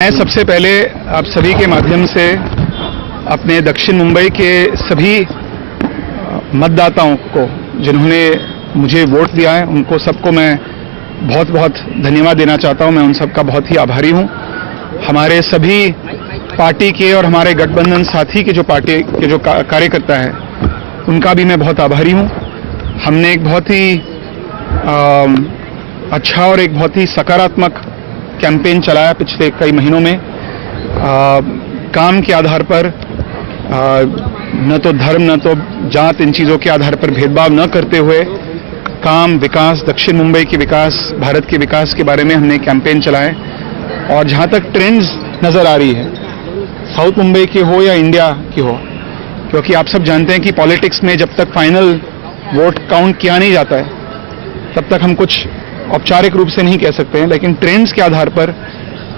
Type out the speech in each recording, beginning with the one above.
मैं सबसे पहले आप सभी के माध्यम से अपने दक्षिण मुंबई के सभी मतदाताओं को जिन्होंने मुझे वोट दिया है उनको सबको मैं बहुत बहुत धन्यवाद देना चाहता हूं। मैं उन सबका बहुत ही आभारी हूं। हमारे सभी पार्टी के और हमारे गठबंधन साथी के जो पार्टी के जो कार्यकर्ता है उनका भी मैं बहुत आभारी हूं। हमने एक बहुत ही अच्छा और एक बहुत ही सकारात्मक कैंपेन चलाया पिछले कई महीनों में। काम के आधार पर न तो धर्म न तो जात, इन चीज़ों के आधार पर भेदभाव न करते हुए काम, विकास, दक्षिण मुंबई के विकास, भारत के विकास के बारे में हमने कैंपेन चलाए। और जहां तक ट्रेंड्स नज़र आ रही है, साउथ मुंबई की हो या इंडिया की हो, क्योंकि आप सब जानते हैं कि पॉलिटिक्स में जब तक फाइनल वोट काउंट किया नहीं जाता है तब तक हम कुछ औपचारिक रूप से नहीं कह सकते हैं। लेकिन ट्रेंड्स के आधार पर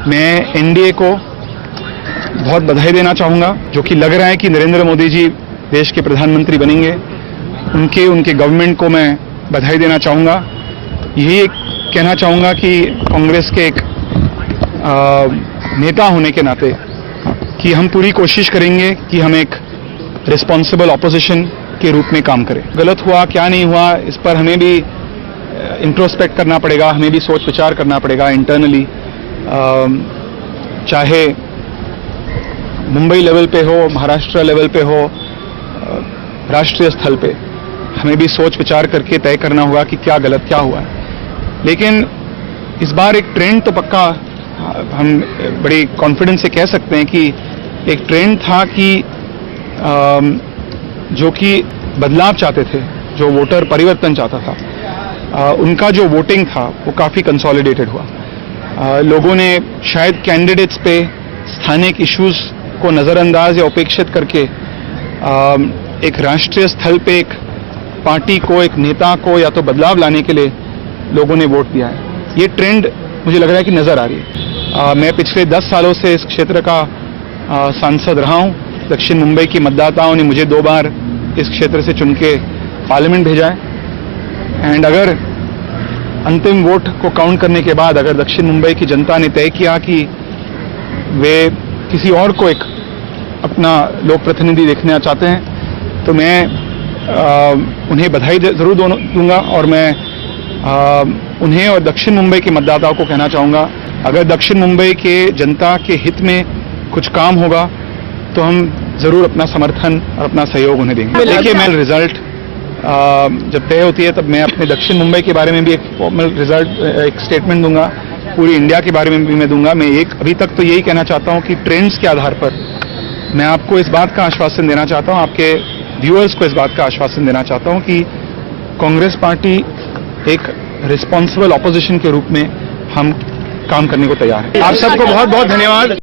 मैं एनडीए को बहुत बधाई देना चाहूँगा, जो कि लग रहा है कि नरेंद्र मोदी जी देश के प्रधानमंत्री बनेंगे। उनके गवर्नमेंट को मैं बधाई देना चाहूँगा। यही कहना चाहूँगा कि कांग्रेस के एक नेता होने के नाते कि हम पूरी कोशिश करेंगे कि हम एक रिस्पॉन्सिबल ऑपोजिशन के रूप में काम करें। गलत हुआ क्या नहीं हुआ इस पर हमें भी इंट्रोस्पेक्ट करना पड़ेगा, हमें भी सोच विचार करना पड़ेगा इंटरनली। चाहे मुंबई लेवल पे हो, महाराष्ट्र लेवल पे हो, राष्ट्रीय स्थल पे हमें भी सोच विचार करके तय करना होगा कि क्या गलत क्या हुआ है। लेकिन इस बार एक ट्रेंड तो पक्का हम बड़ी कॉन्फिडेंस से कह सकते हैं कि एक ट्रेंड था कि जो कि बदलाव चाहते थे, जो वोटर परिवर्तन चाहता था, उनका जो वोटिंग था वो काफ़ी कंसोलिडेटेड हुआ। लोगों ने शायद कैंडिडेट्स पे स्थानिक इश्यूज को नज़रअंदाज या उपेक्षित करके एक राष्ट्रीय स्थल पे एक पार्टी को, एक नेता को या तो बदलाव लाने के लिए लोगों ने वोट दिया है। ये ट्रेंड मुझे लग रहा है कि नज़र आ रही है। मैं पिछले 10 सालों से इस क्षेत्र का सांसद रहा हूँ। दक्षिण मुंबई की मतदाताओं ने मुझे 2 बार इस क्षेत्र से चुन के पार्लियामेंट भेजा है। एंड अगर अंतिम वोट को काउंट करने के बाद अगर दक्षिण मुंबई की जनता ने तय किया कि वे किसी और को एक अपना लोक प्रतिनिधि देखना चाहते हैं तो मैं उन्हें बधाई जरूर दूंगा। और मैं उन्हें और दक्षिण मुंबई के मतदाताओं को कहना चाहूँगा, अगर दक्षिण मुंबई के जनता के हित में कुछ काम होगा तो हम जरूर अपना समर्थन और अपना सहयोग उन्हें देंगे। देखिए, मैं रिजल्ट जब तय होती है तब मैं अपने दक्षिण मुंबई के बारे में भी एक फॉर्मल रिजल्ट, एक स्टेटमेंट दूंगा। पूरी इंडिया के बारे में भी मैं दूंगा। मैं अभी तक तो यही कहना चाहता हूं कि ट्रेंड्स के आधार पर मैं आपको इस बात का आश्वासन देना चाहता हूं, आपके व्यूअर्स को इस बात का आश्वासन देना चाहता हूं कि कांग्रेस पार्टी एक रिस्पॉन्सिबल ऑपोजिशन के रूप में हम काम करने को तैयार है। आप सबको बहुत बहुत धन्यवाद।